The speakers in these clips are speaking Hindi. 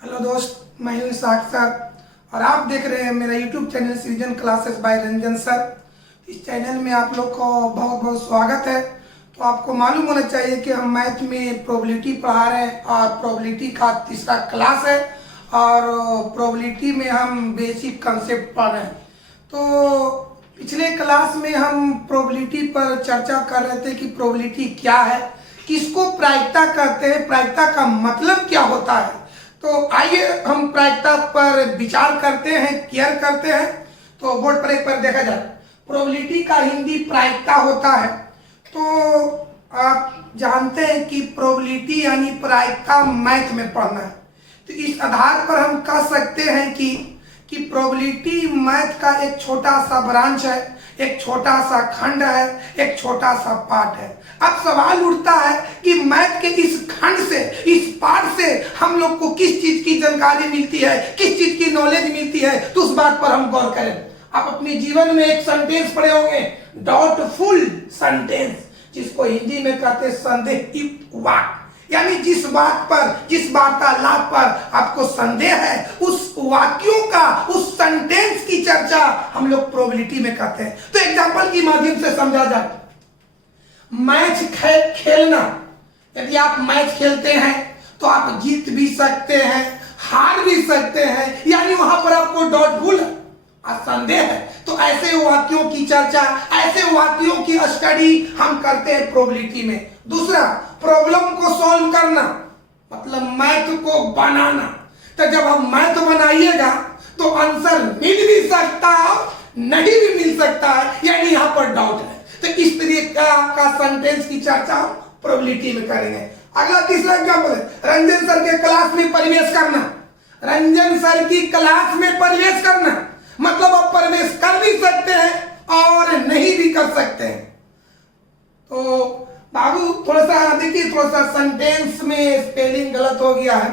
हेलो दोस्त, मैं हूं इसाक सर और आप देख रहे हैं मेरा YouTube channel revision classes bye Ranjan sir. इस चैनल में आप लोग को बहुत बहुत स्वागत है। तो आपको मालूम होना चाहिए कि हम मैथ में प्रोबेबिलिटी पढ़ा रहे हैं और प्रोबेबिलिटी का तीसरा क्लास है और प्रोबेबिलिटी में हम बेसिक कंसेप्ट पढ़ रहे हैं। तो पिछले क्लास में हम प्रोबेबिलिटी पर चर्चा कर रहे थे कि प्रोबेबिलिटी क्या है, किसको प्रायिकता कहते हैं, प्रायिकता का मतलब क्या होता है। तो आइए हम प्रायिकता पर विचार करते हैं, केयर करते हैं। तो बोर्ड पर एक बार देखा जाए, प्रोबेबिलिटी का हिंदी प्रायिकता होता है। तो आप जानते हैं कि प्रोबेबिलिटी यानी प्रायिकता मैथ में पढ़ना है। तो इस आधार पर हम कह सकते हैं कि प्रोबेबिलिटी मैथ का एक छोटा सा ब्रांच है, एक छोटा सा खंड है, एक छोटा सा पार्ट है। अब सवाल उठता है कि मैथ के इस खंड से, इस पार्ट से हम लोग को किस चीज की जानकारी मिलती है, किस चीज की नॉलेज मिलती है, तो उस बात पर हम गौर करें। आप अपने जीवन में एक सेंटेंस पढ़े होंगे, डाउटफुल सेंटेंस, जिसको हिंदी में कहते हैं संदेहयुक्त वाक्य। यानी जिस बात पर, जिस वार्तालाप पर आपको संदेह है, उस वाक्यों का, उस सेंटेंस की चर्चा हम लोग प्रोबेबिलिटी में करते हैं। तो एग्जांपल की माध्यम से समझा जाए, मैच खेलना, यदि आप मैच खेलते हैं तो आप जीत भी सकते हैं, हार भी सकते हैं, यानी वहां पर आपको डाउटफुल संदेह है। तो ऐसे वाक्यों की चर्चा, ऐसे वाक्यों की स्टडी हम करते हैं प्रोबेबिलिटी में। दूसरा, प्रॉब्लम को सॉल्व करना, मतलब मैथ को बनाना। तो जब आप मैथ बनाइएगा तो आंसर मिल भी सकता है, नहीं भी मिल सकता है, यानी यहां पर डाउट है। तो इस तरीके का सेंटेंस की चर्चा हम प्रोबेबिलिटी में करेंगे। अगला तीसरा एग्जांपल है, रंजन सर के क्लास में प्रवेश करना। रंजन सर की क्लास में प्रवेश करना मतलब आप प्रवेश कर भी सकते हैं और नहीं भी कर सकते हैं। तो बाबू थोड़ा सा देखिए, थोड़ा सा सेंटेंस में स्पेलिंग गलत हो गया है,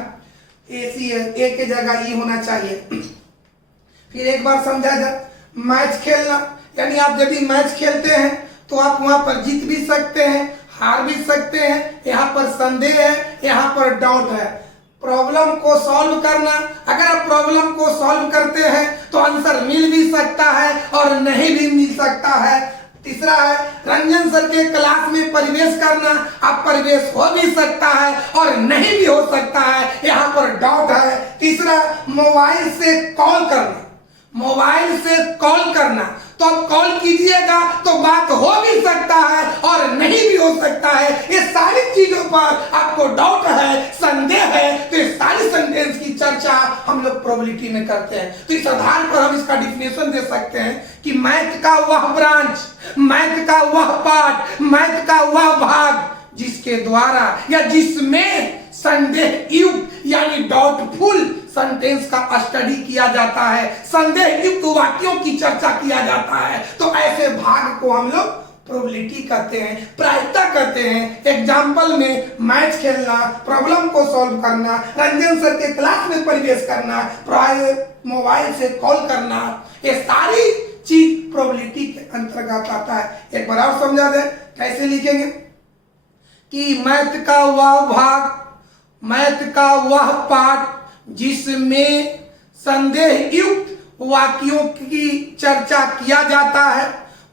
ए की जगह ई होना चाहिए। फिर एक बार समझा जाए, मैच खेलना यानी आप यदि मैच खेलते हैं तो आप वहां पर जीत भी सकते हैं, हार भी सकते हैं, यहाँ पर संदेह है, यहाँ पर डाउट है। प्रॉब्लम को सॉल्व करना, अगर आप प्रॉब्लम को सॉल्व करते हैं तो आंसर मिल भी सकता है और नहीं भी मिल सकता है। तीसरा है, रंजन सर के क्लास में प्रवेश करना, आप प्रवेश हो भी सकता है और नहीं भी हो सकता है, यहाँ पर डाउट है। तीसरा, मोबाइल से कॉल करना, मोबाइल से कॉल करना, तो आप कॉल कीजिएगा तो बात हो भी सकता है और नहीं भी हो सकता है। ये सारी चीजों पर आपको डाउट है, संदेह है, तो ये सारी सेंटेंस की चर्चा हम लोग प्रोबेबिलिटी में करते हैं। तो इस आधार पर हम इसका डिफिनेशन दे सकते हैं कि मैथ का वह ब्रांच, मैथ का वह पार्ट, मैथ का वह भाग जिसके द्वारा या जिसमें संदेह युक्त यानी डाउटफुल सेंटेंस का स्टडी किया जाता है, संदेह युक्त वाक्यों की चर्चा किया जाता है, तो ऐसे भाग को हम लोग प्रोबेबिलिटी कहते हैं, प्रायिकता कहते हैं। एग्जाम्पल में मैच खेलना, प्रॉब्लम को सॉल्व करना, रंजन सर के क्लास में प्रवेश करना, मोबाइल से कॉल करना, ये सारी चीज प्रोबेबिलिटी के अंतर्गत आता है। एक बार और समझा दे, कैसे लिखेंगे कि मैथ का वह भाग, मैथ का वह पार्ट जिसमें संदेह युक्त वाक्यों की चर्चा किया जाता है,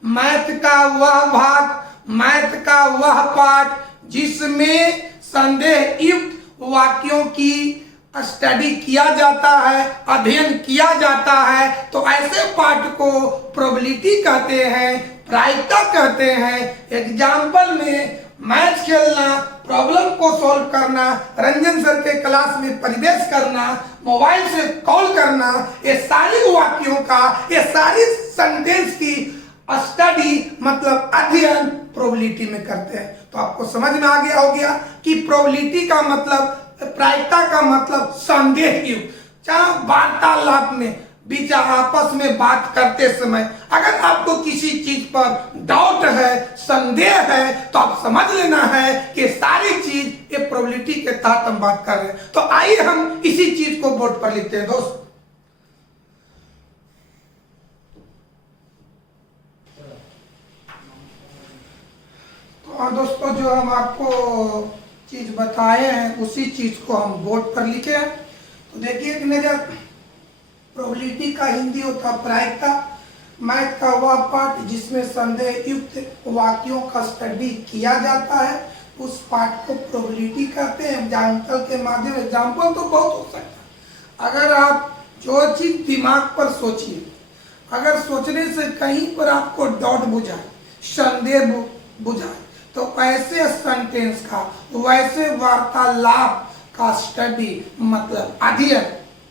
मैथ का वह भाग, मैथ का वह पार्ट जिसमें संदेह युक्त वाक्यों की स्टडी किया जाता है, अध्ययन किया जाता है, तो ऐसे पार्ट को प्रोबेबिलिटी कहते हैं, प्रायिकता कहते हैं। एग्जाम्पल में मैच खेलना, प्रॉब्लम को सॉल्व करना, रंजन सर के क्लास में प्रवेश करना, मोबाइल से कॉल करना, ये सारी वाक्यों का, ये सारी सेंटेंस की स्टडी मतलब अध्ययन प्रोबेबिलिटी में करते हैं। तो आपको समझ में आ गया हो गया कि प्रोबेबिलिटी का मतलब, प्रायिकता का मतलब संदेह युक्त। चाहे वार्तालाप में बीच आपस में बात करते समय अगर आपको किसी चीज पर डाउट है, संदेह है, तो आप समझ लेना है कि सारी चीज ये प्रोबेबिलिटी के तहत हम बात कर रहे हैं। तो आइए हम इसी चीज को बोर्ड पर लिखते हैं दोस्त। तो दोस्तों, जो हम आपको चीज बताए हैं उसी चीज को हम बोर्ड पर लिखे हैं। तो देखिए एक नजर, प्रोबेबिलिटी का हिंदी होता प्रायिकता। मैथ का वह पाठ जिसमें संदेह युक्त वाक्यों का स्टडी किया जाता है, उस पाठ को प्रोबेबिलिटी कहते हैं। एग्जाम्पल के माध्यम, एग्जाम्पल तो बहुत हो सकता है। अगर आप जो चीज दिमाग पर सोचिए, अगर सोचने से कहीं पर आपको डाउट बुझाए, संदेह बुझाए, तो ऐसे सेंटेंस का, वैसे वार्तालाप का स्टडी मतलब अध्ययन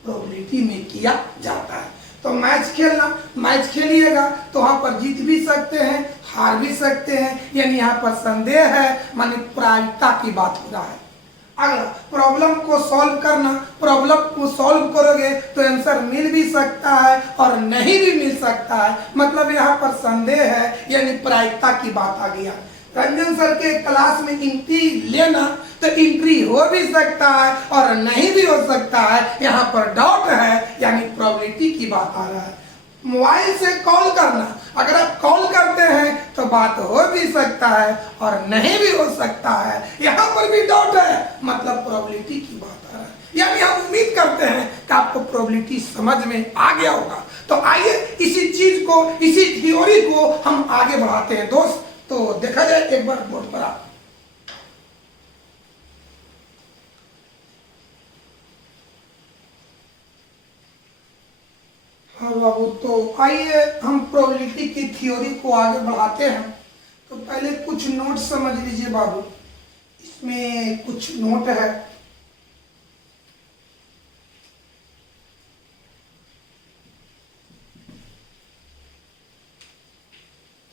प्रोबेबिलिटी में किया जाता है। तो मैच खेलना, मैच खेलिएगा तो वहां पर जीत भी सकते हैं, हार भी सकते हैं, यानी यहाँ पर संदेह है, माने प्रायिकता की बात हो रहा है। अगला, प्रॉब्लम को सॉल्व करना। प्रॉब्लम को सॉल्व करोगे तो आंसर मिल भी सकता है और नहीं भी मिल सकता है, मतलब यहाँ पर संदेह है, यानी प्रायिकता की बात आ गया। रंजन सर के क्लास में एंट्री लेना, तो एंट्री हो भी सकता है और नहीं भी हो सकता है, यहाँ पर डाउट है, यानी प्रोबेबिलिटी की बात आ रहा है। मोबाइल से कॉल करना, अगर आप कॉल करते हैं तो बात हो भी सकता है और नहीं भी हो सकता है, यहाँ पर भी डाउट है, मतलब प्रोबेबिलिटी की बात आ रहा है। यानी हम उम्मीद करते हैं कि आपको प्रोबेबिलिटी समझ में आ गया होगा। तो आइए इसी चीज को, इसी थ्योरी को हम आगे बढ़ाते हैं दोस्त। तो देखा जाए एक बार बोर्ड पर आप, हाँ बाबू, तो आइए हम प्रोबेबिलिटी की थ्योरी को आगे बढ़ाते हैं। तो पहले कुछ नोट समझ लीजिए बाबू, इसमें कुछ नोट है।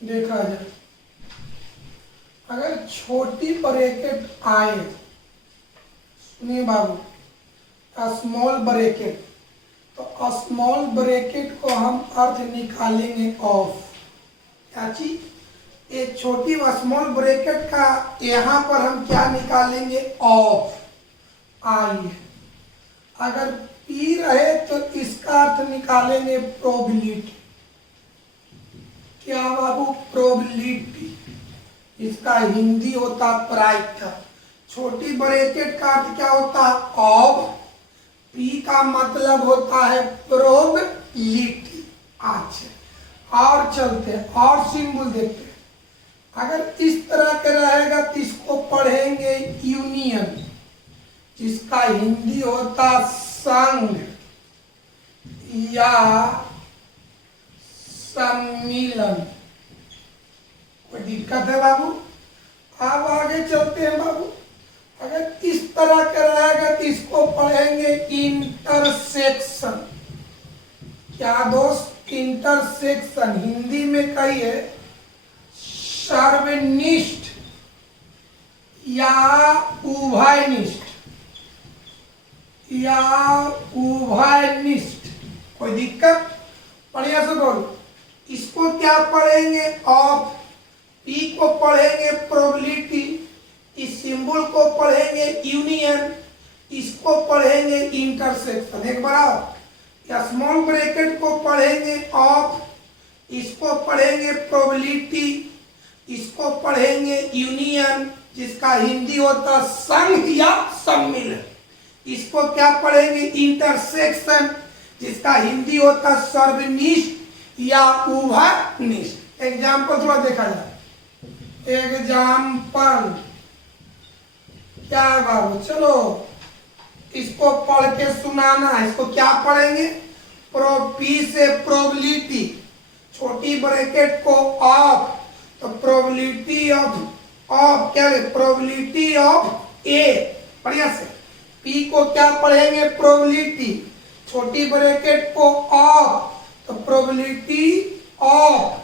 देखा जाए, अगर छोटी ब्रैकेट आए, सुनिए बाबू, स्मॉल ब्रैकेट, तो स्मॉल ब्रैकेट को हम अर्थ निकालेंगे ऑफ। क्या चीज? एक छोटी स्मॉल ब्रैकेट का यहाँ पर हम क्या निकालेंगे? ऑफ। आइए, अगर पी रहे तो इसका अर्थ निकालेंगे प्रोबेबिलिटी। क्या बाबू? प्रोबेबिलिटी। इसका हिंदी होता प्रायिकता। छोटी ब्रैकेट का अर्थ क्या होता है? ऑफ। पी का मतलब होता है प्रोबेबिलिटी। अच्छा, और चलते हैं और सिंबल देखते हैं। अगर इस तरह के रहेगा तो इसको पढ़ेंगे यूनियन, जिसका हिंदी होता संघ या सम्मिलन। कोई दिक्कत है बाबू? अब आगे चलते हैं बाबू। अगर इस तरह का रहेगा तो इसको पढ़ेंगे इंटरसेक्शन। क्या दोस्त? इंटरसेक्शन। हिंदी में कहिए सर्वनिष्ठ या उभयनिष्ठ, या उभयनिष्ठ। कोई दिक्कत? बढ़िया से बोलो। इसको क्या पढ़ेंगे? ऑफ। पी को पढ़ेंगे प्रोबेबिलिटी, इस सिंबल को पढ़ेंगे यूनियन, इसको पढ़ेंगे इंटरसेक्शन। एक बार आओ, या स्मॉल ब्रैकेट को पढ़ेंगे ऑफ, इसको पढ़ेंगे प्रोबेबिलिटी, इसको पढ़ेंगे यूनियन, जिसका हिंदी होता संघ या सम्मिलन। इसको क्या पढ़ेंगे? इंटरसेक्शन, जिसका हिंदी होता सर्वनिष्ठ या उभयनिष्ठ। एग्जाम्पल थोड़ा देखा जाए। एग्जाम्पल क्या है बाबू? चलो इसको पढ़ के सुनाना है। इसको क्या पढ़ेंगे? पी से प्रोबेबिलिटी, छोटी ब्रैकेट को ऑफ, तो प्रोबेबिलिटी ऑफ क्या है? प्रोबेबिलिटी ऑफ ए। बढ़िया से। पी को क्या पढ़ेंगे? प्रोबेबिलिटी, छोटी ब्रैकेट को ऑफ, तो प्रोबेबिलिटी ऑफ,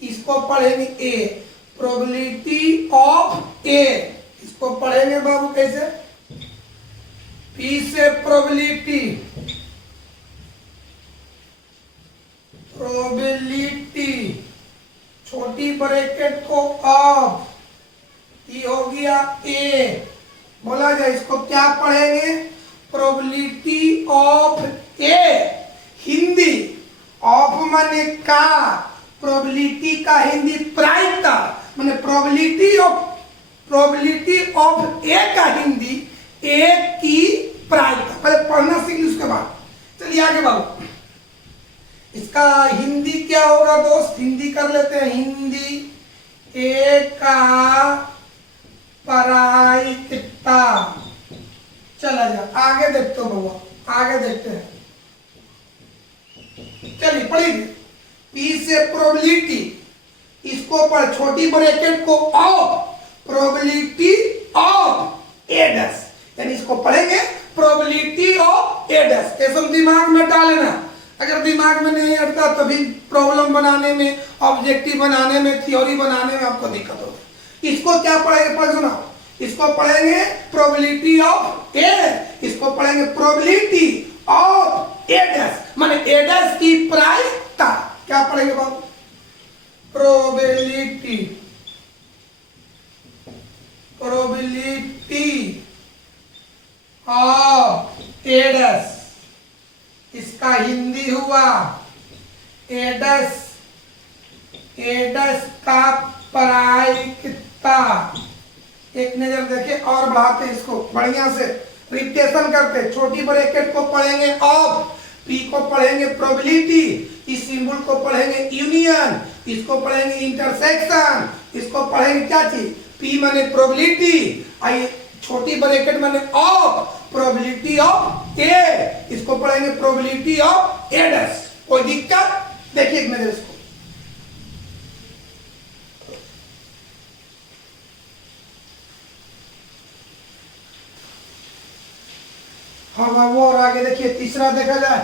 इसको पढ़ेंगे ए, प्रोबेबिलिटी ऑफ ए। इसको पढ़ेंगे बाबू कैसे? पी से प्रोबेबिलिटी, प्रोबेबिलिटी, छोटी ब्रैकेट को ऑफ, ये हो गया ए। बोला जाए इसको क्या पढ़ेंगे? Probability of A. Hindi of माने का, प्रोबेबिलिटी का हिंदी प्रायिकता, माने प्रोबेबिलिटी ऑफ ए का हिंदी ए की प्रायिकता। पहले पढ़ना सीख ली, उसके बाद आगे बाबू, इसका हिंदी क्या होगा दोस्त, हिंदी कर लेते हैं। हिंदी एका प्रायिकता। चला जा आगे देखते हो बाबा, आगे देखते हैं। चलिए पढ़िए। पी से प्रोबेबिलिटी, इसको पढ़, छोटी ब्रैकेट को ऑफ प्रोबेबिलिटी ऑफ एडस, यानी इसको पढ़ेंगे प्रोबेबिलिटी ऑफ एडस। ये सब दिमाग में डालना, अगर दिमाग में नहीं हटता तभी प्रॉब्लम बनाने में, ऑब्जेक्टिव बनाने में, थ्योरी बनाने में आपको दिक्कत होगी। इसको क्या पढ़ेंगे, पढ़ सुनाओ। इसको पढ़ेंगे प्रोबेबिलिटी ऑफ ए, इसको पढ़ेंगे प्रोबेबिलिटी ऑफ एडस, माने एडस की प्रायिकता। क्या पढ़ेंगे बाबू, प्रोबेबिलिटी, प्रोबेबिलिटी ऑफ एडस, इसका हिंदी हुआ एडस, एडस का प्रायिकता। एक नजर देखे और बढ़ाते इसको बढ़िया से, रिपीटेशन करते। छोटी ब्रैकेट को पढ़ेंगे ऑफ, पी को पढ़ेंगे प्रोबेबिलिटी, इस सिंबल को पढ़ेंगे यूनियन, इसको पढ़ेंगे इंटरसेक्शन, इसको पढ़ेंगे क्या चीज, पी माने प्रोबेबिलिटी, आई छोटी ब्रैकेट माने ऑफ प्रोबेबिलिटी ऑफ ए, इसको पढ़ेंगे प्रोबेबिलिटी ऑफ एडस। कोई दिक्कत, देखिए एक नजर इसको। हाँ बाबू, और आगे देखिए, तीसरा देखा जाए,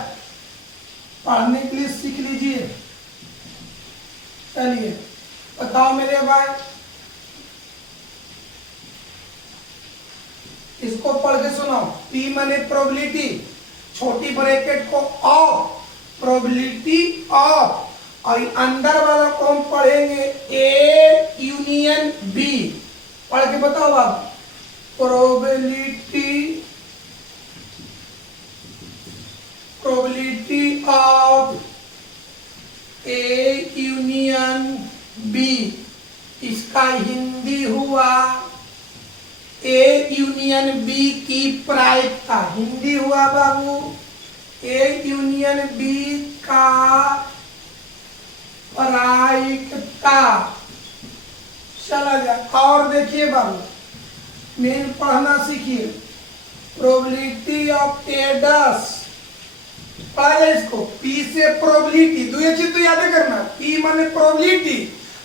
पढ़ने के लिए सीख लीजिए। चलिए बताओ मेरे भाई, इसको पढ़ के सुनाओ। पी माने प्रोबेबिलिटी, छोटी ब्रैकेट को ऑफ प्रोबेबिलिटी ऑफ, और अंदर वाला को हम पढ़ेंगे ए यूनियन बी। पढ़ के बताओ आप, probability, probability of A union B, इसका हिंदी हुआ ए यूनियन बी की प्रायिकता। हिंदी हुआ बाबू ए यूनियन बी का प्रायिकता। चला जाए और देखिए बाबू, मेन पढ़ना सीखिए। प्रोबेबिलिटी ऑफ एडस, पढ़ा जाए इसको। पी से प्रोबेबिलिटी, दो ये चीज तो याद करना, पी माने प्रोबेबिलिटी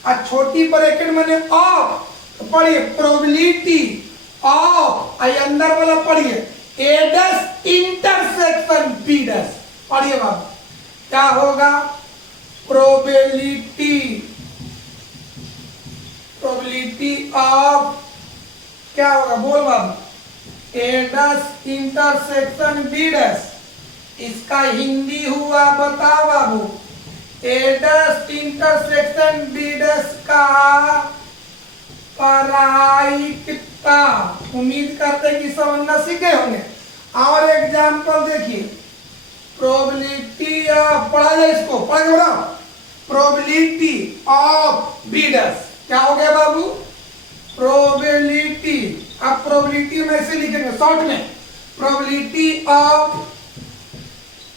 और छोटी ब्रैकेट माने ऑफ, तो पढ़िए प्रोबेबिलिटी ऑफ, आई अंदर वाला पढ़िए एडस इंटरसेक्शन बीडस। पढ़िए बाबू, क्या होगा, प्रोबेबिलिटी, प्रोबेबिलिटी ऑफ, क्या होगा बोल बाबू, एडस इंटरसेक्शन बीडस, इसका हिंदी हुआ बताओ बाबू, एडस इंटरसेक्शन बीडस का प्रायिकता। उम्मीद करते हैं कि समझना सीखे होंगे। और एग्जाम्पल देखिए, प्रोबेबिलिटी ऑफ, पढ़ा जाए इसको, पढ़ के बताओ, प्रोबेबिलिटी ऑफ बीडस, क्या हो गया बाबू, प्रोबेबिलिटी। अब प्रोबेबिलिटी में ऐसे लिखेंगे शॉर्ट में, probability of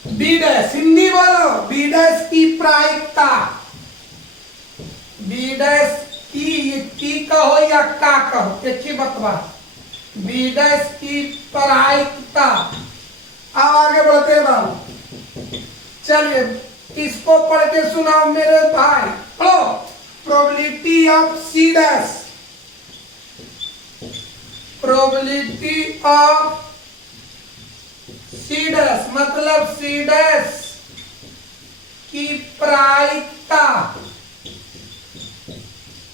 B dash, Hindi बोलो, बी डैश की प्रायिकता, बी डैश की कहो या का कहो, एक ही बतवा, बी डैश की प्रायिकता। अब आगे बढ़ते हैं बाबू, चलिए इसको पढ़ के सुनाओ मेरे भाई, पढ़ो। Probability of C dash, probability of C dash मतलब सी डैश की प्रायिकता।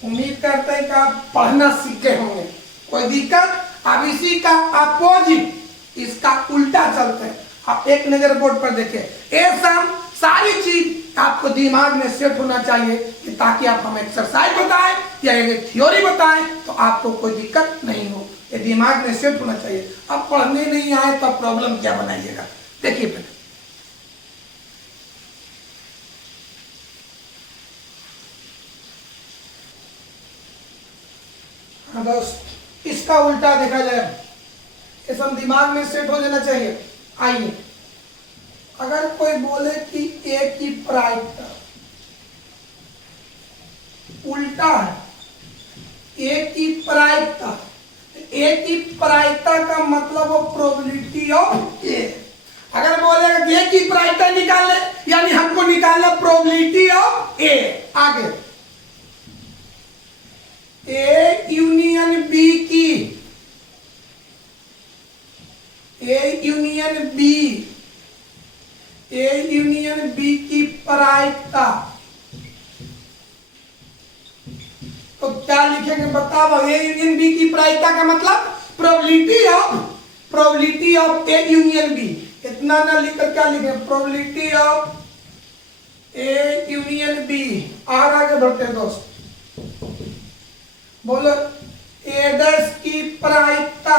उम्मीद करते हैं कि आप पढ़ना सीखे होंगे, कोई दिक्कत। अब इसी का अपोजिट, इसका उल्टा चलते हैं। आप एक नजर बोर्ड पर देखें, ये सब सारी चीज आपको दिमाग में सेट होना चाहिए कि ताकि आप हमें एक्सरसाइज बताएं या एक थ्योरी बताएं तो आपको कोई दिक्कत नहीं हो। ये दिमाग में सेट होना चाहिए। अब पढ़ने नहीं आए तो प्रॉब्लम क्या बनाइएगा, देखिए पहले। हाँ दोस्त, इसका उल्टा देखा जाए, ये सब दिमाग में सेट हो जाना चाहिए। आइए अगर कोई बोले कि ए की प्रायिकता उल्टा है, ए की प्रायिकता, ए की प्रायिकता का मतलब वो प्रोबेबिलिटी ऑफ ए। अगर बोलेगा ए की प्रायिकता निकाले, यानी हमको निकालना प्रोबेबिलिटी ऑफ ए। आगे ए यूनियन बी की, A union B, A union B की प्रायिकता, तो क्या लिखेंगे बताओ? ए यूनियन बी की प्रायिकता का मतलब probability of A union B. इतना ना लिखकर क्या लिखेंगे? Probability of A union B. और आगे बढ़ते हैं दोस्त, बोलो ए डैश की प्रायिकता,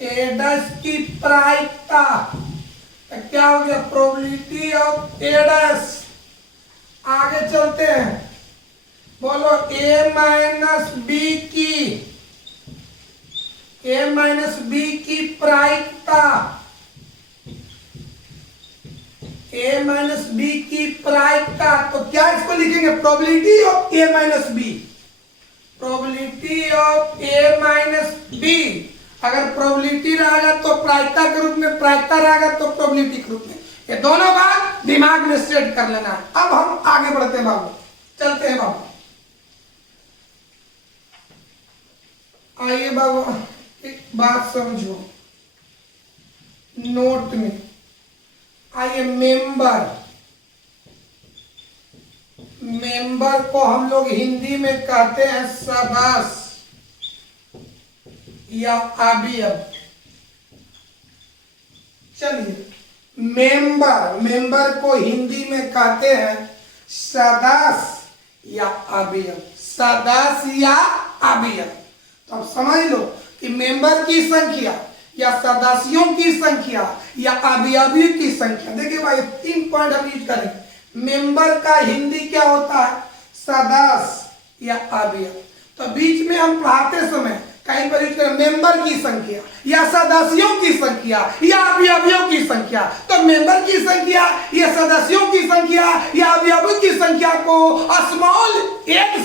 ए डैश की प्रायिकता क्या हो गया? Probability of A dash. आगे चलते हैं, बोलो ए माइनस बी की, ए माइनस बी की प्रायिकता, ए माइनस बी की प्रायिकता, तो क्या इसको लिखेंगे? Probability of A minus B, probability of A minus B. अगर प्रोबेबिलिटी रहेगा तो प्रायिकता के रूप में, प्रायिकता रहेगा तो प्रोबेबिलिटी के रूप में। ये दोनों बात दिमाग में सेट कर लेना है। अब हम आगे बढ़ते हैं बाबू, चलते हैं बाबू। आइए बाबू एक बात समझो नोट में। आइए मेंबर, मेंबर को हम लोग हिंदी में कहते हैं सदस्य या अवयव। चलिए मेंबर, मेंबर को हिंदी में कहते हैं सदस्य या अवयव, सदस्य या अवयव। तो अब समझ लो कि मेंबर की संख्या या सदस्यों की संख्या या अवयवियों की संख्या। देखिए भाई 3 पॉइंट हम यूज करेंगे। मेंबर का हिंदी क्या होता है? सदस्य या अवयव। तो बीच में हम पढ़ाते समय कहीं पर यूज करें मेंबर की संख्या या सदस्यों की संख्या या अवयवियों की संख्या। तो मेंबर की संख्या या सदस्यों की संख्या या अवयवियों की संख्या को स्मॉल एन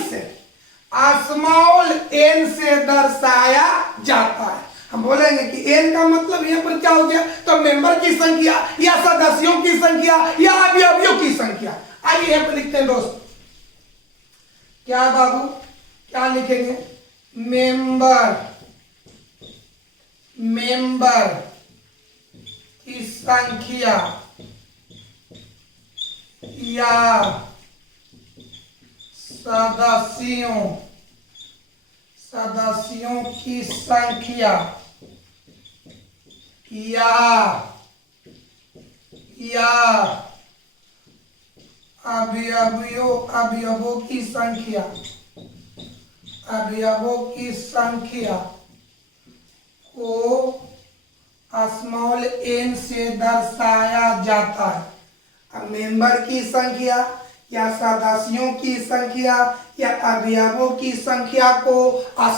से दर्शाया जाता है। हम बोलेंगे कि एन का मतलब यहाँ पर क्या हो गया? तो मेंबर की संख्या या सदस्यों की संख्या या अवयवियों की संख्या। आइए यहाँ पर लिखते हैं दोस्त, क्या बाबू क्या लिखेंगे? मेंबर, मेंबर की संख्या या सदस्यों की संख्या या अवयवों की संख्या, अवयवों की संख्या को स्मॉल एन से दर्शाया जाता है। अब मेंबर की संख्या या सदस्यों की संख्या या अवयवों की संख्या को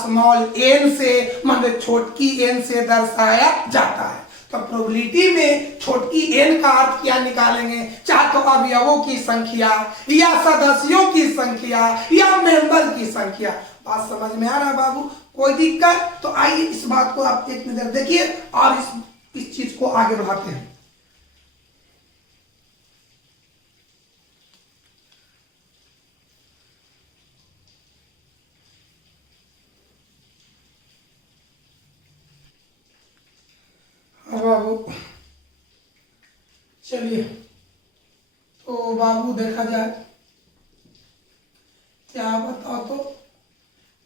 स्मॉल एन से मतलब छोटकी एन से दर्शाया जाता है। तो प्रोबेबिलिटी में छोटकी एन का अर्थ क्या निकालेंगे? चाहे तो अवयवों की संख्या या सदस्यों की संख्या या मेंबर की संख्या। बात समझ में आ रहा है बाबू? कोई दिक्कत? तो आइए इस बात को आप एक नजर देखिए और इस चीज को आगे बढ़ाते हैं। बाबू चलिए, तो बाबू देखा जाए क्या बताओ तो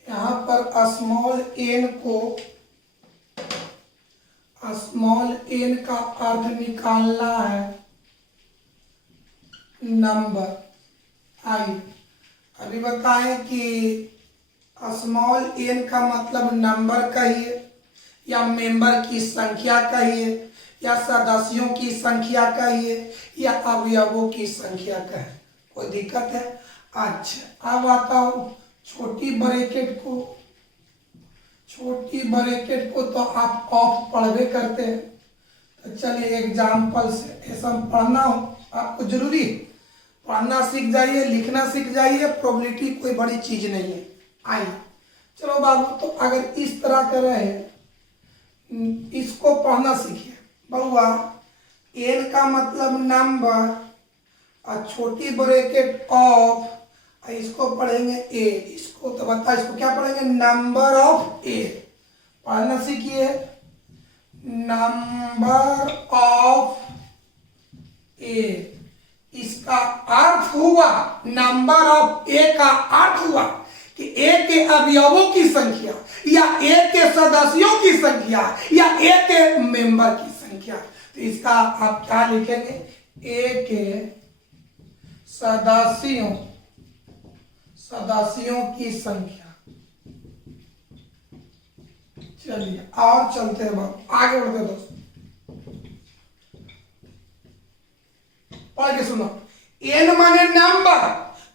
यहाँ पर स्मॉल एन का अर्थ निकालना है नंबर। आइए अभी बताएं कि स्मॉल एन का मतलब नंबर कहिए या मेंबर की संख्या कहिए या सदस्यों की संख्या कहिए या अवयवों की संख्या कहिए। कोई दिक्कत है? अच्छा अब आता हूँ छोटी ब्रैकेट को तो आप ऑफ पढ़वे करते हैं। तो चलिए एग्जाम्पल से ऐसा पढ़ना हो आपको जरूरी है, पढ़ना सीख जाइए, लिखना सीख जाइए, प्रोबेबिलिटी कोई बड़ी चीज नहीं है। आइए चलो बाबू, तो अगर इस तरह का रहे, इसको पढ़ना सीखिए बउआ। एन का मतलब नंबर और छोटी ब्रैकेट ऑफ, इसको पढ़ेंगे ए, इसको तो बता, इसको क्या पढ़ेंगे, नंबर ऑफ ए। पढ़ना सीखिए, नंबर ऑफ ए। इसका अर्थ हुआ, नंबर ऑफ ए का अर्थ हुआ कि ए के अवयवों की संख्या या ए के सदस्यों की संख्या या ए के मेंबर की संख्या। तो इसका आप क्या लिखेंगे, ए के सदस्यों की संख्या। चलिए और चलते हैं बाबू, आगे बढ़ते दोस्त, पढ़ के सुनो। एन माने नंबर,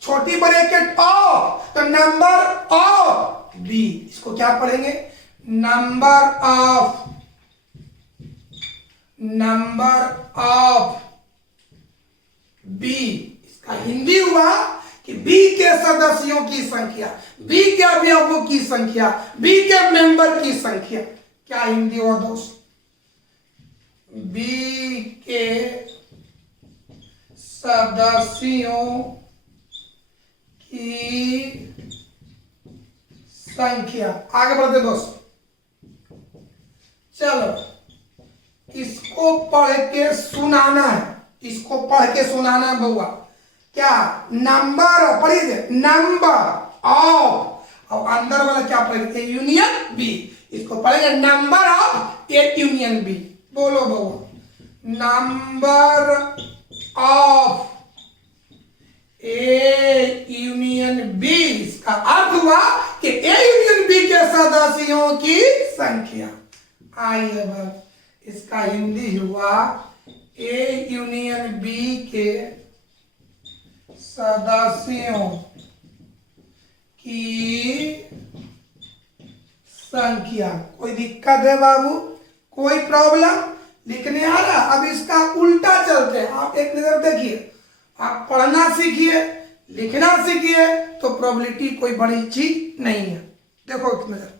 छोटी ब्रैकेट ऑफ, तो नंबर ऑफ बी, इसको क्या पढ़ेंगे, नंबर ऑफ बी। इसका हिंदी हुआ कि बी के सदस्यों की संख्या, बी के अवयवों की संख्या, बी के मेंबर की संख्या। क्या हिंदी हुआ दोस्त, बी के सदस्यों की संख्या। आगे बढ़ते दोस्त, चलो इसको पढ़ के सुनाना है, इसको पढ़ के सुनाना है बउआ। क्या, नंबर, पढ़िए, नंबर ऑफ, और अंदर वाला क्या पढ़ेंगे, ए यूनियन बी। इसको पढ़ेंगे number of A union B. बोलो बउआ, number of A union B. इसका अर्थ हुआ कि ए यूनियन बी के सदस्यों की संख्या। आइए बस, इसका हिंदी हुआ ए यूनियन बी के सदस्यों की संख्या। कोई दिक्कत है बाबू, कोई प्रॉब्लम, लिखने आ रहा? अब इसका उल्टा चलते हैं, आप एक नजर देखिए, आप पढ़ना सीखिए, लिखना सीखिए, तो प्रोबेबिलिटी कोई बड़ी चीज नहीं है। देखो एक नजर,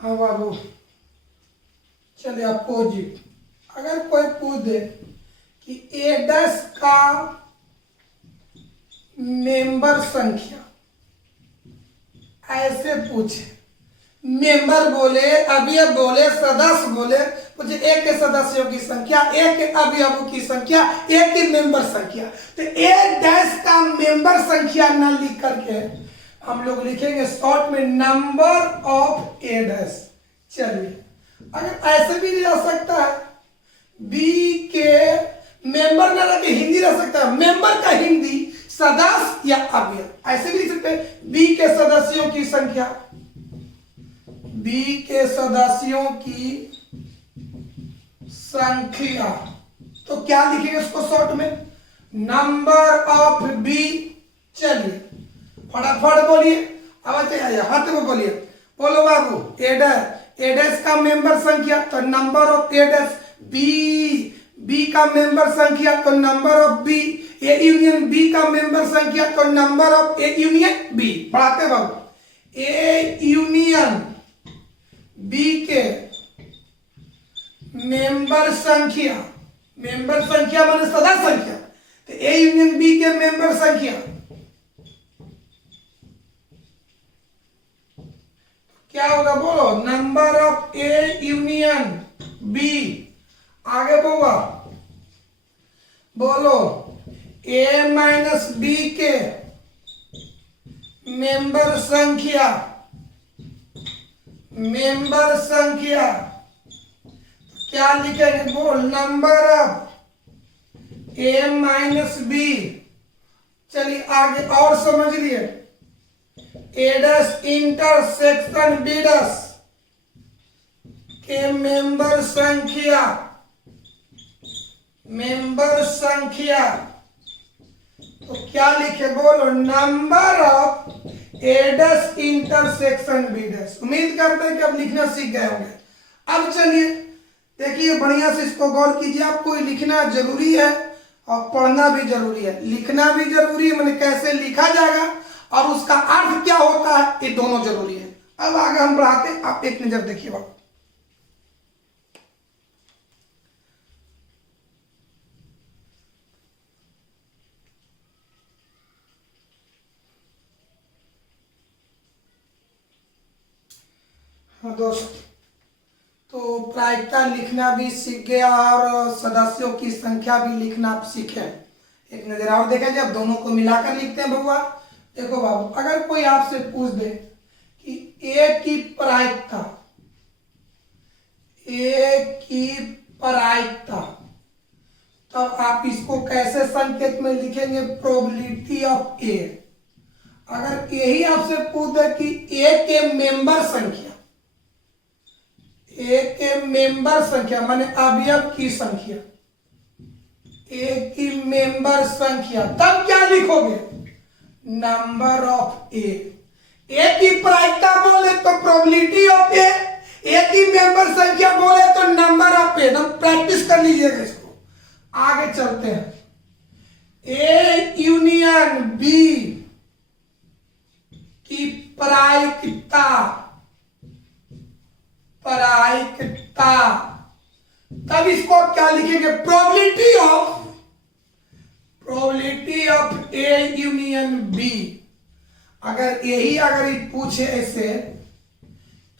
हाँ बाबू, चलिए अपोजिट। अगर कोई पूछ दे कि ए डैश का मेंबर संख्या, ऐसे पूछे, मेंबर बोले, अवयव बोले, सदस्य बोले, मुझे ए के सदस्यों की संख्या, ए के अवयवों की संख्या, ए की मेंबर संख्या। तो ए डैश का मेंबर संख्या न लिख करके हम लोग लिखेंगे शॉर्ट में नंबर ऑफ ए डैश। चलिए, अगर ऐसे भी लिख सकता है, बी के मेंबर ना रखे, हिंदी रह सकता है, मेंबर का हिंदी सदस्य या अवयव, ऐसे भी लिख सकते हैं। बी के सदस्यों की संख्या, बी के सदस्यों की संख्या, तो क्या लिखेंगे उसको शॉर्ट में, नंबर ऑफ बी। चलिए फटाफट बोलिए, आवाज आइए, हाथ में बोलिए, बोलो बाबू। ए डैश का मेंबर संख्या, तो number of A dash. B का मेंबर संख्या, तो number of B. A union B का मेंबर संख्या, तो number of A union B. पढ़ाते बाबू, ए यूनियन बी के मेंबर संख्या, मेंबर संख्या माने सदस्य संख्या, तो ए यूनियन बी के मेंबर संख्या क्या होगा, बोलो, number of A union B. आगे बोलो, ए माइनस बी के मेंबर संख्या, क्या लिखेंगे, बोल, number of A minus B. चलिए आगे और समझ लिए, ए डस इंटरसेक्शन बी डस के मेंबर संख्या तो क्या लिखे बोलो, number of AIDS intersection Bede's. उम्मीद करते हैं कि अब लिखना सीख गए होंगे। अब चलिए देखिए बढ़िया से इसको गौर कीजिए, आपको लिखना जरूरी है और पढ़ना भी जरूरी है। लिखना भी जरूरी है, मैंने कैसे लिखा जाएगा और उसका अर्थ क्या होता है, ये दोनों जरूरी है। अब आगे हम बढ़ाते हैं, आप एक नजर देखिए बाबू। हाँ दोस्त, तो प्रायिकता लिखना भी सीख गया और सदस्यों की संख्या भी लिखना आप सीखे। एक नजर और देखा जाए, अब दोनों को मिलाकर लिखते हैं बबुआ। देखो बाबू, अगर कोई आपसे पूछ दे कि ए की प्रायिकता तब आप इसको कैसे संकेत में लिखेंगे, प्रोबेबिलिटी ऑफ ए। अगर यही आपसे पूछ दे कि ए के मेंबर संख्या माने अवयव की संख्या, ए की मेंबर संख्या, तब क्या लिखोगे, नंबर ऑफ ए। ए की प्रायिकता बोले तो प्रोबेबिलिटी ऑफ ए, ए की मेंबर संख्या बोले तो नंबर ऑफ ए। तुम प्रैक्टिस कर लीजिएगा इसको। आगे चलते हैं, ए यूनियन बी की प्रायिकता तब इसको क्या लिखेंगे, probability of A union B. अगर ये पूछे ऐसे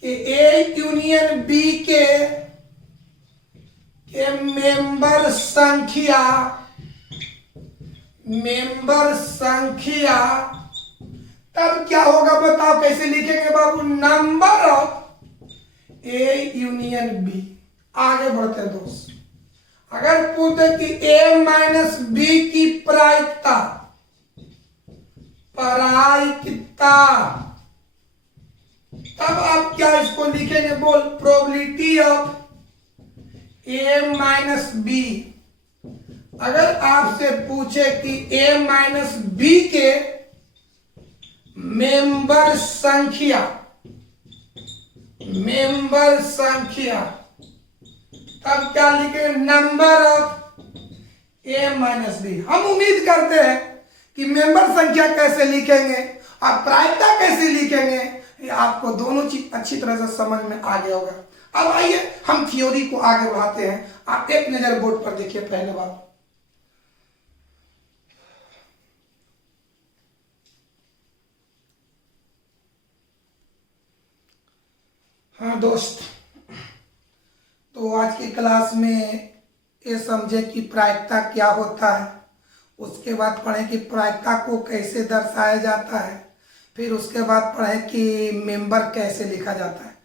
कि ए यूनियन बी के मेंबर संख्या तब क्या होगा बताओ, कैसे लिखेंगे बाबू, number of A union B. आगे बढ़ते हैं दोस्त, अगर पूछे कि ए माइनस बी की प्रायिकता तब आप क्या इसको लिखेंगे, बोल, probability of A minus B. अगर आपसे पूछे कि ए माइनस बी के मेंबर संख्या तब क्या लिखे, number of A minus B. हम उम्मीद करते हैं कि मेंबर संख्या कैसे लिखेंगे और प्रायिकता कैसे लिखेंगे, ये आपको दोनों चीज अच्छी तरह से समझ में आ गया होगा। अब आइए हम थ्योरी को आगे बढ़ाते हैं। आप एक नजर बोर्ड पर देखिए पहले बात। हाँ दोस्त, तो आज की क्लास में ये समझे कि प्रायिकता क्या होता है, उसके बाद पढ़ें कि प्रायिकता को कैसे दर्शाया जाता है, फिर उसके बाद पढ़ें कि मेंबर कैसे लिखा जाता है।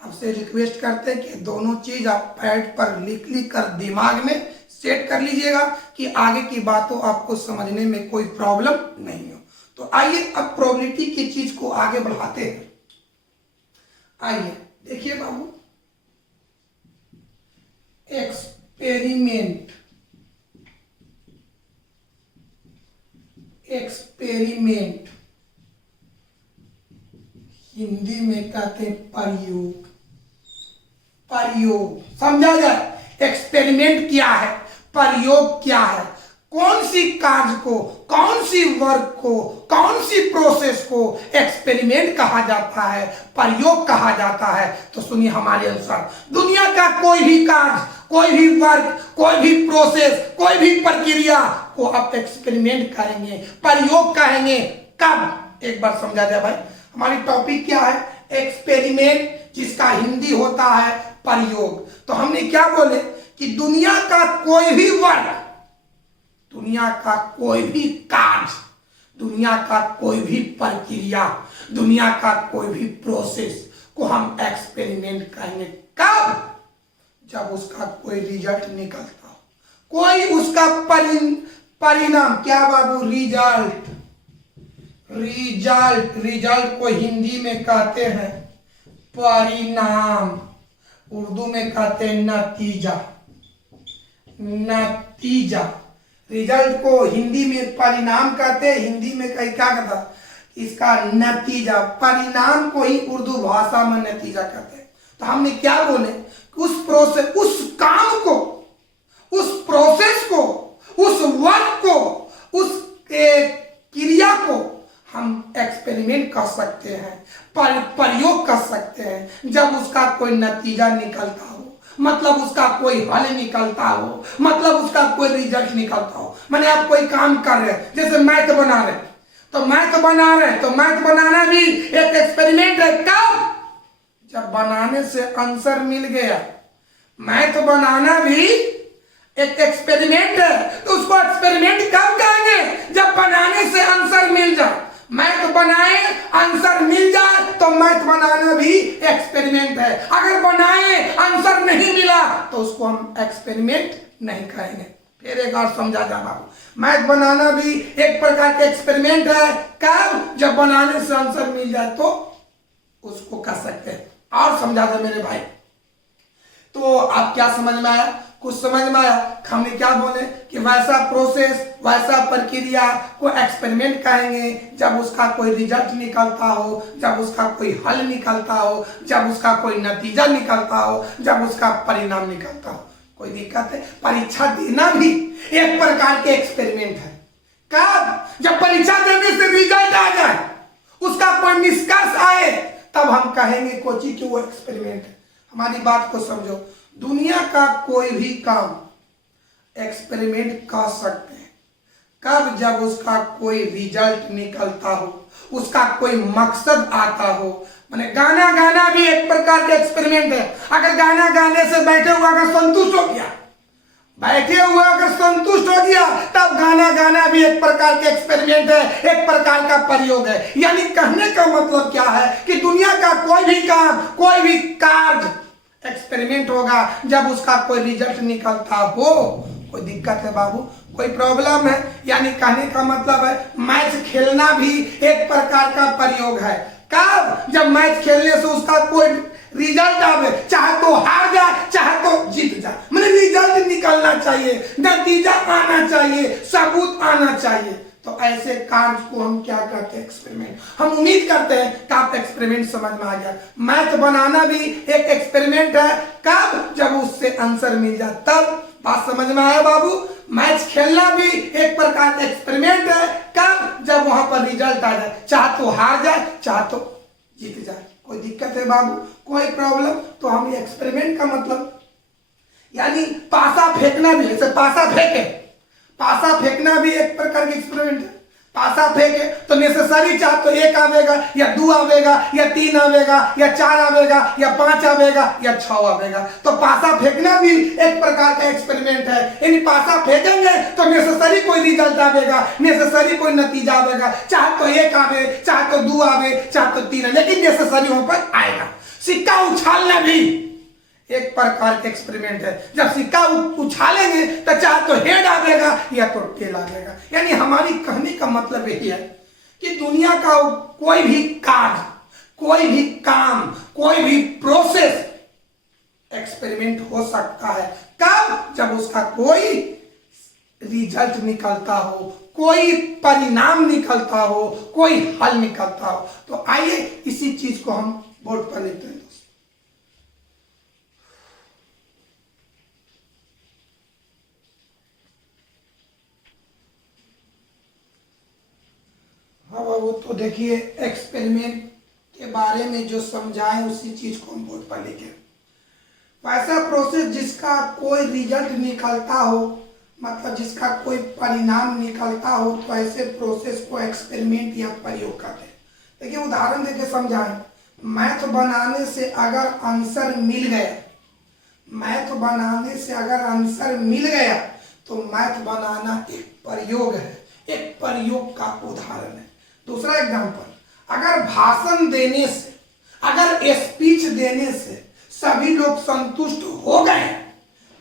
आपसे रिक्वेस्ट करते हैं कि दोनों चीज आप पैड पर लिख कर दिमाग में सेट कर लीजिएगा कि आगे की बातों आपको समझने में कोई प्रॉब्लम नहीं हो। तो आइए अब प्रोबेबिलिटी की चीज को आगे बढ़ाते हैं। आइए देखिए बाबू, एक्सपेरिमेंट हिंदी में कहते हैं प्रयोग। समझा जाए एक्सपेरिमेंट क्या है, प्रयोग क्या है, कौन सी कार्य को, कौन सी वर्क को, कौन सी प्रोसेस को एक्सपेरिमेंट कहा जाता है, प्रयोग कहा जाता है। तो सुनिए, हमारे अनुसार दुनिया का कोई भी कार्य, कोई भी वर्क, कोई भी प्रोसेस, कोई भी प्रक्रिया को आप एक्सपेरिमेंट करेंगे, प्रयोग कहेंगे। कब, एक बार समझा जाए भाई, हमारी टॉपिक क्या है, एक्सपेरिमेंट, जिसका हिंदी होता है प्रयोग। तो हमने क्या बोले कि दुनिया का कोई भी वर्क, दुनिया का कोई भी कार्य, दुनिया का कोई भी प्रक्रिया, दुनिया का कोई भी प्रोसेस को हम एक्सपेरिमेंट कहेंगे। कब, जब उसका कोई रिजल्ट निकलता हो, कोई उसका परिणाम क्या बाबू, रिजल्ट। रिजल्ट को हिंदी में कहते हैं परिणाम, उर्दू में कहते हैं नतीजा। रिजल्ट को हिंदी में परिणाम कहते हैं, हिंदी में कहीं क्या कहता, इसका नतीजा। परिणाम को ही उर्दू भाषा में नतीजा कहते हैं। तो हमने क्या बोले, उस प्रोसेस, उस काम को, उस प्रोसेस को, उस वर्क को, उस क्रिया को हम एक्सपेरिमेंट कर सकते हैं, प्रयोग कर सकते हैं जब उसका कोई नतीजा निकलता हो, मतलब उसका कोई हल निकलता हो, मतलब उसका कोई रिजल्ट निकलता हो। माने आप कोई काम कर रहे हैं, जैसे मैथ बना रहे हैं, तो मैथ बनाना भी एक एक्सपेरिमेंट है। कब? जब बनाने से आंसर मिल गया। मैथ बनाना भी एक एक्सपेरिमेंट है, तो उसको एक्सपेरिमेंट कब कहेंगे? जब बनाने से आंसर मिल जाए। मैथ बनाए, आंसर मिल जाए तो मैथ बनाना भी एक्सपेरिमेंट है। अगर बनाए, आंसर नहीं मिला तो उसको हम एक्सपेरिमेंट नहीं कहेंगे। फिर एक और समझा जा रहा हूं, मैथ बनाना भी एक प्रकार का एक्सपेरिमेंट है। कब? जब बनाने से आंसर मिल जाए तो उसको कर सकते हैं। और समझा दे मेरे भाई, तो आप क्या समझ में आया? कुछ समझ में आया? हमने क्या बोले कि वैसा प्रोसेस, वैसा प्रक्रिया को एक्सपेरिमेंट कहेंगे जब उसका कोई रिजल्ट निकलता हो, जब उसका कोई हल निकलता हो, जब उसका कोई नतीजा निकलता हो, जब उसका परिणाम निकलता हो। कोई दिक्कत है? परीक्षा देना भी एक प्रकार के एक्सपेरिमेंट है। कब? जब परीक्षा देने से रिजल्ट आ जाए, उसका कोई निष्कर्ष आए, तब हम कहेंगे कोची कि वो एक्सपेरिमेंट है। हमारी बात को समझो, दुनिया का कोई भी काम एक्सपेरिमेंट कर सकते हैं। कब? जब उसका कोई रिजल्ट निकलता हो, उसका कोई मकसद आता हो। माने गाना भी एक प्रकार का एक्सपेरिमेंट है। अगर गाना गाने से बैठे हुए अगर संतुष्ट हो गया, तब गाना भी एक प्रकार के एक्सपेरिमेंट है, एक प्रकार का प्रयोग है। यानी कहने का मतलब क्या है कि दुनिया का कोई भी काम, कोई भी कार्य एक्सपेरिमेंट होगा जब उसका कोई रिजल्ट निकलता हो। कोई दिक्कत है बाबू? कोई प्रॉब्लम है? यानी कहने का मतलब है मैच खेलना भी एक प्रकार का प्रयोग है। कब? जब मैच खेलने से उसका कोई रिजल्ट आवे, चाहे तो हार जाए, चाहे तो जीत जाए, मतलब रिजल्ट निकलना चाहिए, नतीजा आना चाहिए, सबूत आना चाहिए। तो ऐसे कार्य को हम क्या कहते हैं? एक्सपेरिमेंट। हम उम्मीद करते हैं कि आप एक्सपेरिमेंट समझ में आ गया। मैथ बनाना भी एक एक्सपेरिमेंट है। कब? जब उससे आंसर मिल जाए, तब। बात समझ में आया बाबू? मैच खेलना भी एक प्रकार का एक्सपेरिमेंट है। कब? जब वहां पर रिजल्ट आ जाए, चाहे तो हार जाए, चाहे तो जीत जाए। कोई दिक्कत है बाबू? कोई प्रॉब्लम? तो हम एक्सपेरिमेंट का मतलब, यानी पासा फेंकना भी, जैसे पासा फेंकना भी एक प्रकार का एक्सपेरिमेंट है। पासा फेंके तो नेसेसरी चाहे तो 1 आवेगा, या 2 आवेगा, या 3 आवेगा, या 4 आवेगा, या 5 आवेगा, या 6 आवेगा। तो पासा फेंकना भी एक प्रकार का एक्सपेरिमेंट है। यानी पासा फेंकेंगे तो नेसेसरी कोई रिजल्ट आवेगा, नेसेसरी कोई नतीजा आवेगा, चाहे तो 1 आवे, चाहे तो 2 आवे, चाहे तो 3 आवे, लेकिन नेसेसरी वहां पर आएगा। सिक्का उछालना भी एक प्रकार का एक्सपेरिमेंट है। जब सिक्का उछालेंगे तो चाहे तो हेड आवेगा या तो टेल आवेगा। यानी हमारी कहने का मतलब यही है कि दुनिया का कोई भी कार्य, कोई भी काम, कोई भी प्रोसेस एक्सपेरिमेंट हो सकता है। कब? जब उसका कोई रिजल्ट निकलता हो, कोई परिणाम निकलता हो, कोई हल निकलता हो। तो आइए इसी चीज को हम बोर्ड पर लिखते हैं। हाँ बाबू, तो देखिए एक्सपेरिमेंट के बारे में जो समझाएं उसी चीज को हम बोर्ड पर लिखे। वैसा प्रोसेस जिसका कोई रिजल्ट निकलता हो, मतलब जिसका कोई परिणाम निकलता हो, तो ऐसे प्रोसेस को एक्सपेरिमेंट या प्रयोग कहते हैं। देखिए उदाहरण देके समझाएं। मैथ बनाने से अगर आंसर मिल गया, मैथ बनाने से अगर आंसर मिल गया तो मैथ बनाना एक प्रयोग है, एक प्रयोग का उदाहरण है। दूसरा एग्जांपल, अगर भाषण देने से, अगर स्पीच देने से सभी लोग संतुष्ट हो गए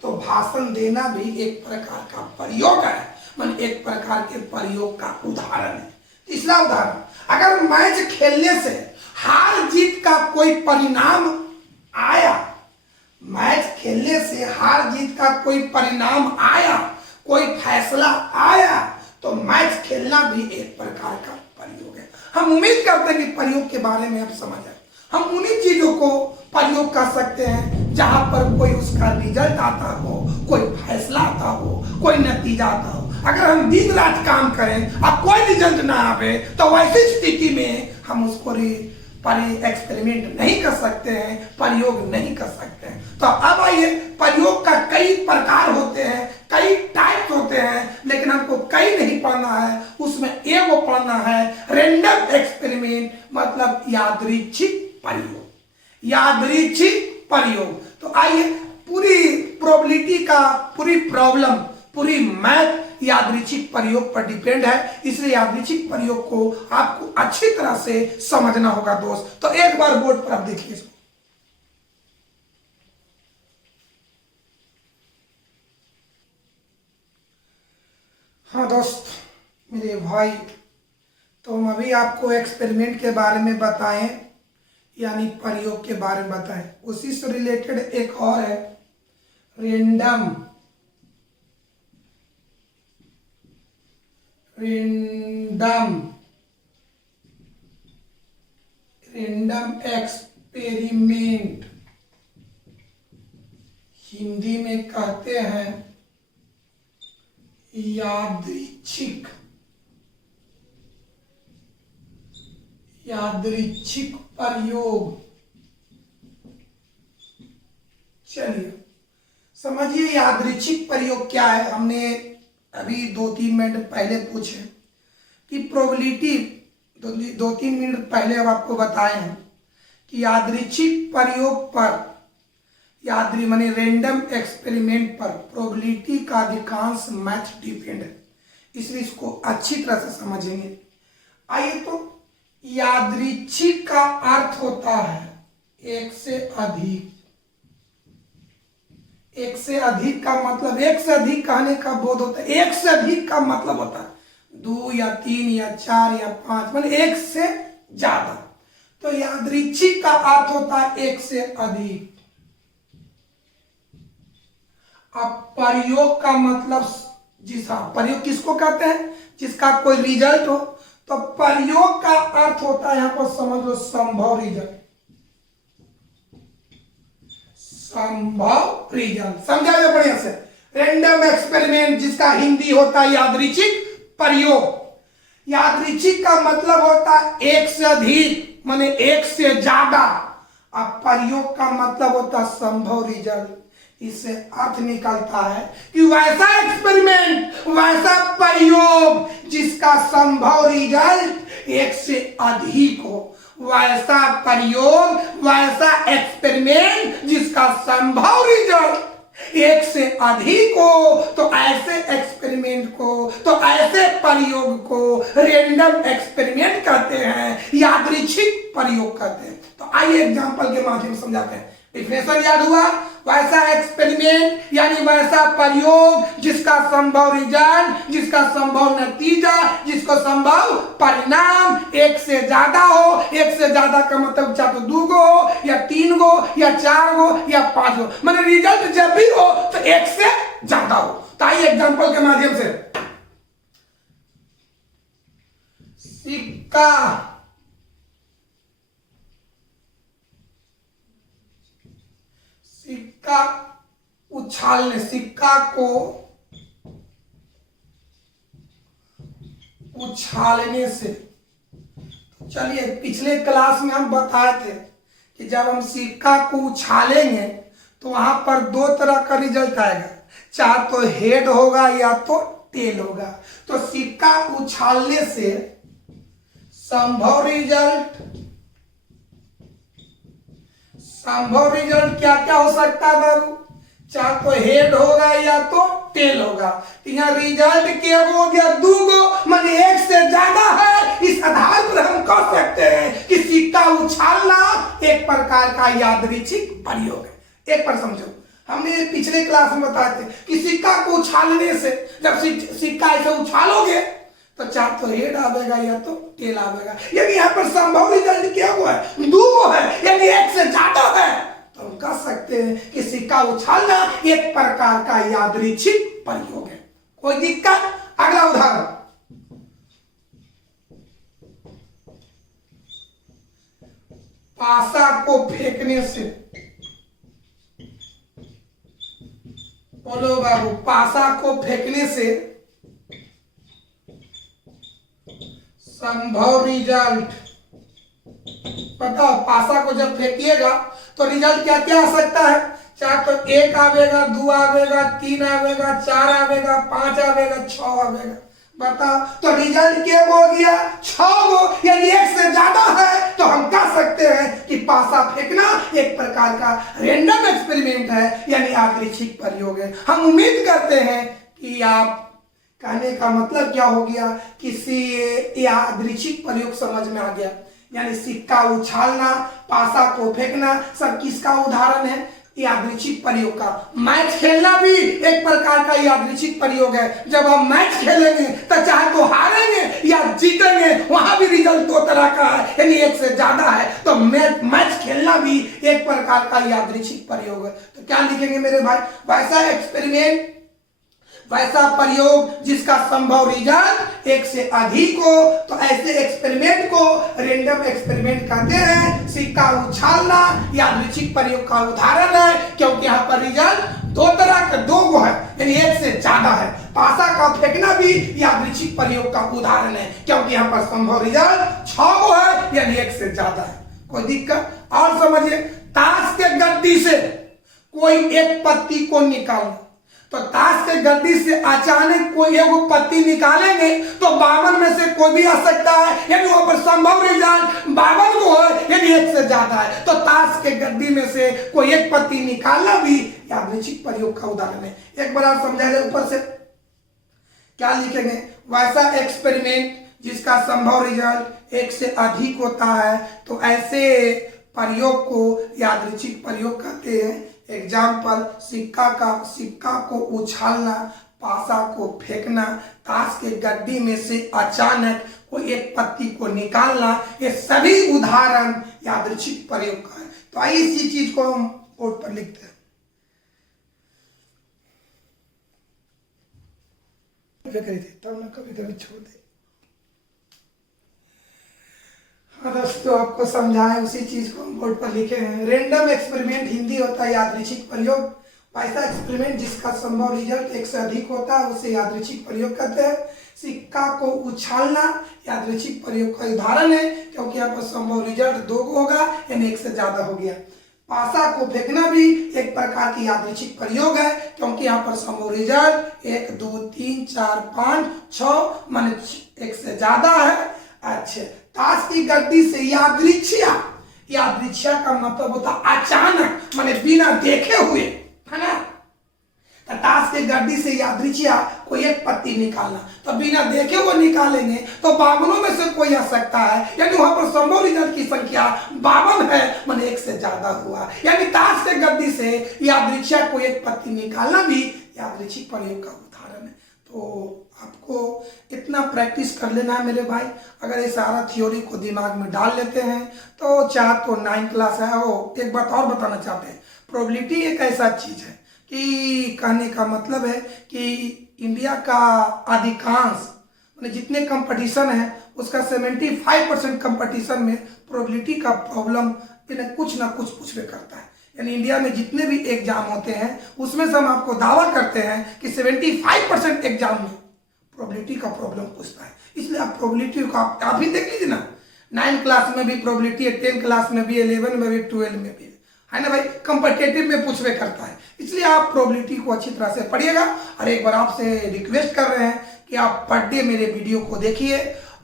तो भाषण देना भी एक प्रकार का प्रयोग है, मान एक प्रकार के प्रयोग का उदाहरण है। तीसरा उदाहरण, अगर मैच खेलने से हार जीत का कोई परिणाम आया, मैच खेलने से हार जीत का कोई परिणाम आया, कोई फैसला आया, तो मैच खेलना भी एक प्रकार का प्रयोग है। हम उम्मीद करते हैं कि प्रयोग के बारे में आप समझ आए। हम उन्हीं चीजों को प्रयोग कर सकते हैं जहां पर कोई उसका रिजल्ट आता हो, कोई फैसला आता हो, कोई नतीजा आता हो। अगर हम दिन रात काम करें और कोई रिजल्ट ना आवे, तो वैसी स्थिति में हम उसको एक्सपेरिमेंट नहीं कर सकते हैं, प्रयोग नहीं कर सकते हैं। तो अब आइए, प्रयोग का कई प्रकार होते हैं, कई टाइप्स होते हैं, लेकिन हमको कई नहीं पढ़ना है, उसमें एक वो पढ़ना है रैंडम एक्सपेरिमेंट, मतलब यादृच्छिक प्रयोग, यादृच्छिक प्रयोग। तो आइए, पूरी प्रोबेबिलिटी का, पूरी प्रॉब्लम, पूरी मैथ यादृच्छिक प्रयोग पर डिपेंड है, इसलिए यादृच्छिक प्रयोग को आपको अच्छी तरह से समझना होगा दोस्त। तो एक बार बोर्ड पर आप देखिए इसको। हाँ दोस्त, मेरे भाई, तो हम अभी आपको एक्सपेरिमेंट के बारे में बताएं, यानी प्रयोग के बारे में बताएं। उसी से रिलेटेड एक और है, रैंडम एक्सपेरिमेंट, हिंदी में कहते हैं यादृच्छिक प्रयोग। चलिए समझिए यादृच्छिक प्रयोग क्या है। हमने अभी 2-3 मिनट पहले पूछे कि प्रोबेबिलिटी, 2-3 मिनट पहले अब आपको बताए हैं कि यादृच्छिक प्रयोग पर, माने रैंडम एक्सपेरिमेंट पर प्रोबेबिलिटी का अधिकांश मैच डिपेंड है, इसलिए इसको अच्छी तरह से समझेंगे। आइए, तो यादृच्छिक का अर्थ होता है एक से अधिक। एक से अधिक का मतलब, एक से अधिक कहने का बोध होता है, एक से अधिक का मतलब होता है 2 या 3 या 4 या 5, मतलब एक से ज्यादा। तो यादृच्छिक का अर्थ होता है एक से अधिक। अब प्रयोग का मतलब, जी हाँ, प्रयोग किसको कहते हैं? जिसका कोई रिजल्ट हो। तो प्रयोग का अर्थ होता है, यहां पर समझ लो, संभव रिजल्ट। संभव रिजल्ट समझा जाए बढ़िया से। रैंडम एक्सपेरिमेंट, जिसका हिंदी होता है यादृच्छिक प्रयोग। यादृच्छिक का मतलब होता है एक से अधिक, माने एक से ज्यादा। अब प्रयोग का मतलब होता है संभव रिजल्ट। इससे अर्थ निकलता है कि वैसा एक्सपेरिमेंट, वैसा प्रयोग जिसका संभव रिजल्ट एक से अधिक हो, वैसा प्रयोग, वैसा एक्सपेरिमेंट जिसका संभव रिजल्ट एक से अधिक हो, तो ऐसे एक्सपेरिमेंट को, तो ऐसे प्रयोग को रैंडम एक्सपेरिमेंट कहते हैं, यादृच्छिक प्रयोग कहते हैं। तो आइए एग्जांपल के माध्यम से समझाते हैं। डिफिनेशन याद हुआ? वैसा एक्सपेरिमेंट यानी वैसा प्रयोग जिसका संभव रिजल्ट, जिसका संभव नतीजा, जिसका संभव परिणाम एक से ज्यादा हो। एक से ज्यादा का मतलब चाहे तो 2 गो हो, या 3 गो, या 4 गो, या 5 गो, मतलब रिजल्ट जब भी हो तो एक से ज्यादा हो। तो आइए एग्जांपल के माध्यम से। सिक्का उछालने, सिक्का को उछालने से। चलिए, पिछले क्लास में हम बताए थे कि जब हम सिक्का को उछालेंगे तो वहां पर 2 तरह का रिजल्ट आएगा, चाहे तो हेड होगा या तो टेल होगा। तो सिक्का उछालने से संभव रिजल्ट क्या क्या हो सकता है बाबू? चाहे तो हेड होगा या तो टेल होगा। तो यहाँ रिजल्ट क्या हो गया? 2 गो, माने एक से ज्यादा है। इस आधार पर हम कह सकते हैं कि सिक्का उछालना एक प्रकार का यादृच्छिक प्रयोग है। एक बार समझो, हमने पिछले क्लास में बताए थे कि सिक्का को उछालने से, जब सिक्का ऐसे उछालोगे तो चाहे तो हेड आवेगा या तो टेल आवेगा। यदि यहाँ पर संभव रिजल्ट क्या हुआ है, दो है, यदि एक से ज्यादा है तो हम कह सकते हैं कि सिक्का उछालना एक प्रकार का यादृच्छिक प्रयोग है। कोई दिक्कत? अगला उदाहरण, पासा को फेंकने से, बोलो बाबू, पासा को फेंकने से संभव रिजल्ट बताओ। पासा को जब फेंकिएगा तो रिजल्ट क्या क्या आ सकता है? चाहे तो 1 आवेगा, 2 आवेगा, 3 आवेगा, 4 आवेगा, 5 आवेगा, 6 आवेगा। बताओ, तो रिजल्ट क्या हो गया? 6 हो। यदि 1 से ज्यादा है तो हम कह सकते हैं कि पासा फेंकना एक प्रकार का रैंडम एक्सपेरिमेंट है, यानी यादृच्छिक प्रयोग है। हम उम्मीद करते हैं कि आप, कहने का मतलब क्या हो गया, किसी यादृच्छिक प्रयोग समझ में आ गया। यानी सिक्का उछालना, पासा को फेंकना, सब किसका उदाहरण है? यादृच्छिक प्रयोग का। मैच खेलना भी एक प्रकार का यादृच्छिक प्रयोग है। जब हम मैच खेलेंगे तो चाहे तो हारेंगे या जीतेंगे, वहां भी रिजल्ट 2 तरह का है, यानी 1 से ज्यादा है। तो मैच खेलना भी एक प्रकार का यादृच्छिक प्रयोग है। तो क्या लिखेंगे मेरे भाई? वैसा एक्सपेरिमेंट, वैसा प्रयोग जिसका संभव रिजल्ट 1 से अधिक हो, तो ऐसे एक्सपेरिमेंट को रैंडम एक्सपेरिमेंट कहते हैं। सिक्का उछालना यादृच्छिक प्रयोग का उदाहरण है, क्योंकि यहाँ पर रिजल्ट 2 तरह का, 2 है, यानी 1 से ज्यादा है। पासा का फेंकना भी यादृच्छिक प्रयोग का उदाहरण है, क्योंकि यहाँ पर संभव रिजल्ट 6 है, यानी 1 से ज्यादा है। कोई दिक्कत? और समझिए, ताश के गद्दी से कोई एक पत्ती को निकालना, तो ताश के गद्दी से अचानक कोई एक पत्ती निकालेंगे तो 52 में से कोई भी आ सकता है, यानी वहां पर संभव रिजल्ट 52 को है, यानी 1 से ज्यादा है। तो ताश के गद्दी में से कोई एक पत्ती निकालना भी यादृच्छिक प्रयोग का उदाहरण है। एक बार आप समझा जाए, ऊपर से क्या लिखेंगे? वैसा एक्सपेरिमेंट जिसका संभव रिजल्ट 1 से अधिक होता है, तो ऐसे प्रयोग को यादृच्छिक प्रयोग कहते हैं। एग्जाम्पल, सिक्का को उछालना, पासा को फेंकना, ताश के गड्डी में से अचानक कोई एक पत्ती को निकालना, ये सभी उदाहरण यादृच्छिक प्रयोग का है। तो आइए इसी चीज को हम बोर्ड पर लिखते हैं। तब ना कभी कभी छोड़ दे। हाँ दोस्तों, आपको समझाएं उसी चीज को हम बोर्ड पर लिखे हैं। रैंडम एक्सपेरिमेंट हिंदी होता है यादृच्छिक प्रयोग। वैसा एक्सपेरिमेंट जिसका संभव रिजल्ट 1 से अधिक होता है उसे यादृच्छिक प्रयोग कहते हैं। सिक्का को उछालना यादृच्छिक प्रयोग का उदाहरण है, क्योंकि यहाँ पर संभव रिजल्ट 2 होगा, यानी 1 से ज्यादा हो गया। पासा को फेंकना भी एक प्रकार की यादृच्छिक प्रयोग है, क्योंकि यहाँ पर संभव रिजल्ट 1, 2, 3, 4, 5, 6 माने 1 से ज्यादा है। अच्छा, ताश की गद्दी से यादृच्छिया का मतलब होता अचानक, माने बिना देखे हुए, है ना। तो ताश के गद्दी से यादृच्छिया कोई एक पत्ती निकालना, तो बिना देखे हुए निकालेंगे तो 52 में से कोई आ सकता है, यानी वहां पर संभव रिजल्ट की संख्या 52 है, माने 1 से ज्यादा हुआ। यानी ताश के गद्दी से यादृच्छिया कोई एक पत्ती निकालना भी यादृच्छिक प्रयोग का उदाहरण है। तो आपको इतना प्रैक्टिस कर लेना है मेरे भाई। अगर ये सारा थ्योरी को दिमाग में डाल लेते हैं तो चाहे तो 9 क्लास है। वो एक बात और बताना चाहते हैं, प्रोबेबिलिटी एक ऐसा चीज है कि कहने का मतलब है कि इंडिया का अधिकांश, मतलब जितने कंपटीशन है उसका 75% कंपटीशन में प्रोबेबिलिटी का प्रॉब्लम कुछ ना कुछ पूछवे करता है। यानी इंडिया में जितने भी एग्जाम होते हैं उसमें से हम आपको दावा करते हैं कि 75% एग्जाम में प्रोबेबिलिटी का प्रॉब्लम पूछता है। इसलिए आप प्रोबेबिलिटी को आप भी देख लीजिए ना, 9 क्लास में भी प्रोबेबिलिटी है, 10 क्लास में भी, 11 में भी, 12 में भी है ना भाई। कंपटीटिव में पूछवे करता है, इसलिए आप प्रोबेबिलिटी को अच्छी तरह से पढ़िएगा। और एक बार आपसे रिक्वेस्ट कर रहे हैं कि आप पर डे मेरे वीडियो को देखिए,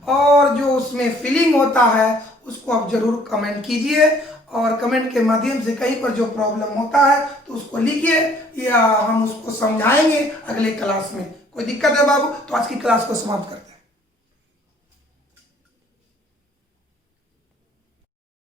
और जो उसमें फीलिंग होता है उसको आप जरूर कमेंट कीजिए, और कमेंट के माध्यम से कहीं पर जो प्रॉब्लम होता है तो उसको लिखिए, या हम उसको समझाएंगे अगले क्लास में। कोई दिक्कत है बाबू? तो आज की क्लास को समाप्त करते हैं।